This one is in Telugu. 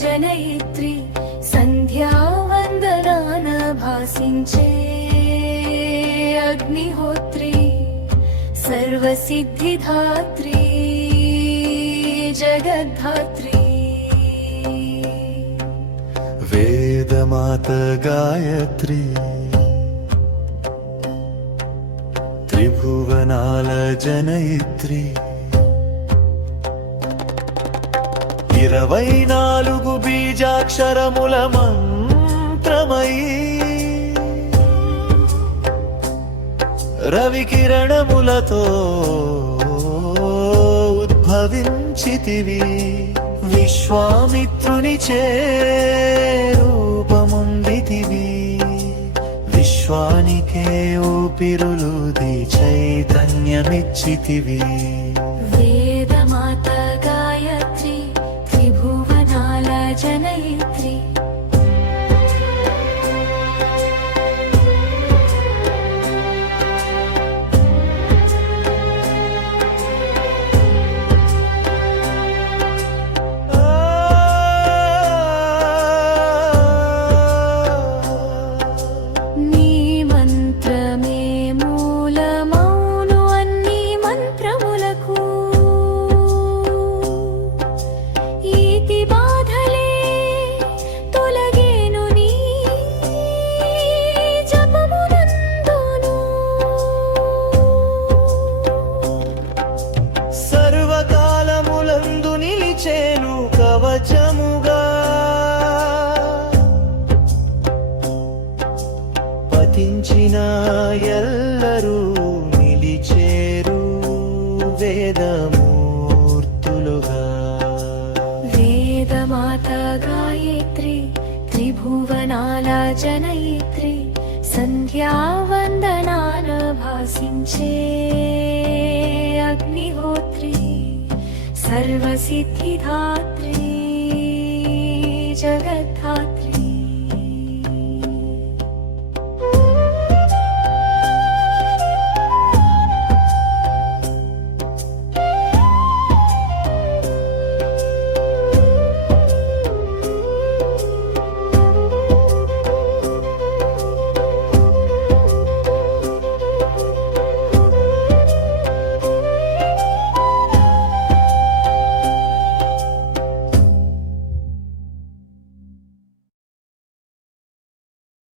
జనయిత్రి సంధ్యావందనాన భాసించే అగ్నిహోత్రి సర్వసిద్ధిధాత్రి జగద్ధాత్రి వేదమాత గాయత్రి త్రిభువనాల జనయిత్రి 24 బీజాక్షరముల మంత్రమయీ రవికిరణములతో ఉద్భవించితివి విశ్వామిత్రుని రూపముందితివి విశ్వానికే ఊపిరులుది చైతన్యమిచ్చితివి వేదమాత గాయత్రి త్రిభువనాల జనయిత్రి కవచముగా పఠించిన ఎల్లరూ నిలిచేరు వేదమూర్తులుగా వేదమాత గాయత్రి త్రిభువనాల జనయిత్రి సంధ్యావందనాన భాసించే అగ్నిహోత్రి సర్వసిద్ధిధాత్రి జగద్ధాత్రి